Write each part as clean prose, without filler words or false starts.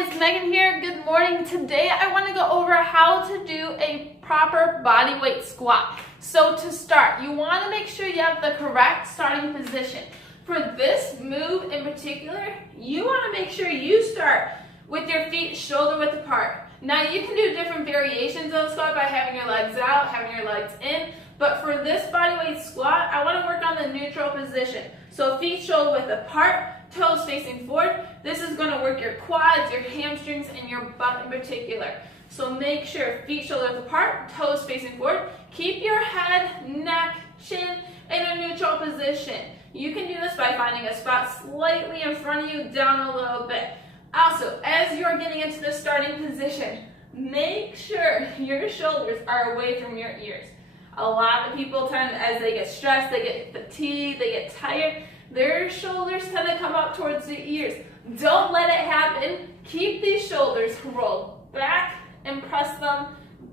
guys, Megan here. Good morning. Today I want to go over how to do a proper body weight squat. So to start, you want to make sure you have the correct starting position. For this move in particular, you want to make sure you start with your feet shoulder width apart. Now you can do different variations of the squat by having your legs out, having your legs in, but for this body weight squat, I want to work on the neutral position. So feet shoulder width apart, toes facing forward. This is going to work your quads, your hamstrings, and your butt in particular. So make sure feet shoulder width apart, toes facing forward. Keep your head, neck, chin in a neutral position. You can do this by finding a spot slightly in front of you, down a little bit. Also, as you're getting into the starting position, make sure your shoulders are away from your ears. A lot of people tend, as they get stressed, they get fatigued, they get tired, their shoulders tend to come up towards the ears. Don't let it happen. Keep these shoulders rolled back and press them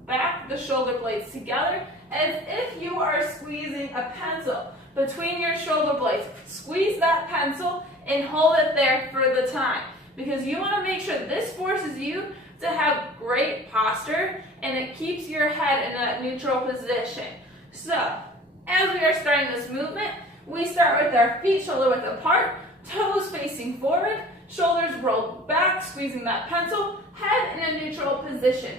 back, the shoulder blades together, as if you are squeezing a pencil between your shoulder blades. Squeeze that pencil and hold it there for the time, because you want to make sure this forces you to have great posture and it keeps your head in that neutral position. So, as we are starting this movement, we start with our feet shoulder width apart, toes facing forward, shoulders rolled back, squeezing that pencil, head in a neutral position.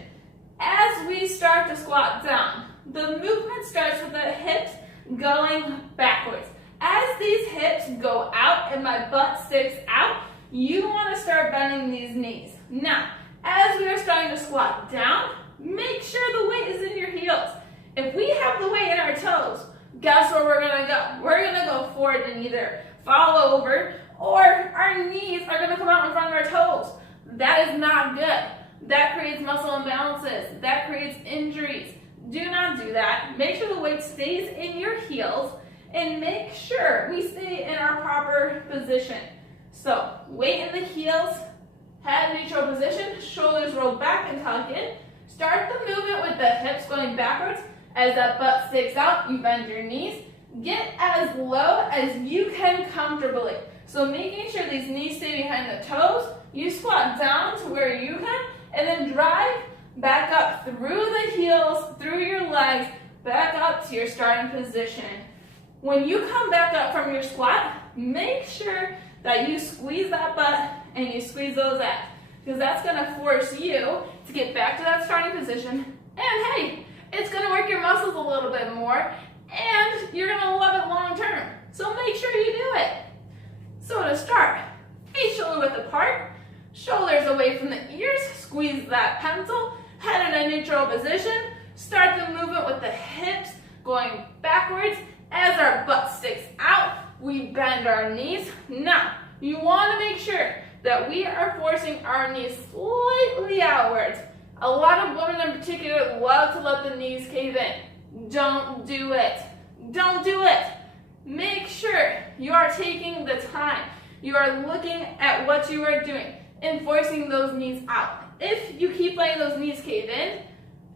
As we start to squat down, the movement starts with the hips going backwards. As these hips go out and my butt sticks out, you want to start bending these knees. Now, as we are starting to squat down, make sure the weight is in your heels. If we have the weight in our toes, guess where we're going to go? We're going to go forward and either fall over or our knees are going to come out in front of our toes. That is not good. That creates muscle imbalances. That creates injuries. Do not do that. Make sure the weight stays in your heels and make sure we stay in our proper position. So, weight in the heels, head neutral position, shoulders rolled back and tuck in. Start the movement with the hips going backwards. As that butt sticks out, you bend your knees. Get as low as you can comfortably. So making sure these knees stay behind the toes, you squat down to where you can, and then drive back up through the heels, through your legs, back up to your starting position. When you come back up from your squat, make sure that you squeeze that butt and you squeeze those abs, because that's going to force you to get back to that starting position. And hey, it's going to work your muscles a little bit more, and you're going to love it long term. So make sure you do it. So to start, feet shoulder width apart, shoulders away from the ears, squeeze that pencil, head in a neutral position. Start the movement with the hips going backwards. As our butt sticks out, we bend our knees. Now, you want to make sure that we are forcing our knees slightly outwards. A lot of women in particular love to let the knees cave in. Don't do it. Don't do it. Make sure you are taking the time. You are looking at what you are doing and forcing those knees out. If you keep letting those knees cave in,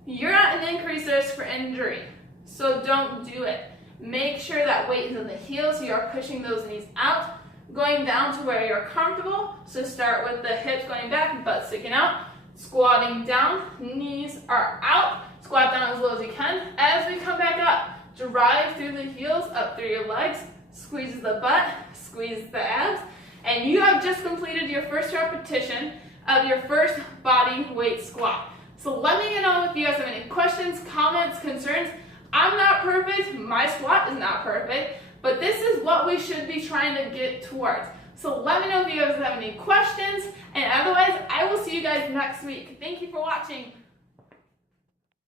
you're at an increased risk for injury. So don't do it. Make sure that weight is in the heels, so you are pushing those knees out, going down to where you're comfortable. So start with the hips going back, butt sticking out, squatting down, knees are out, squat down as low as you can. As we come back up, drive through the heels, up through your legs, squeeze the butt, squeeze the abs, and you have just completed your first repetition of your first body weight squat. So let me know if you guys have any questions, comments, concerns. I'm not perfect, my squat is not perfect, but this is what we should be trying to get towards. So let me know if you guys have any questions, and otherwise, I will see you guys next week. Thank you for watching.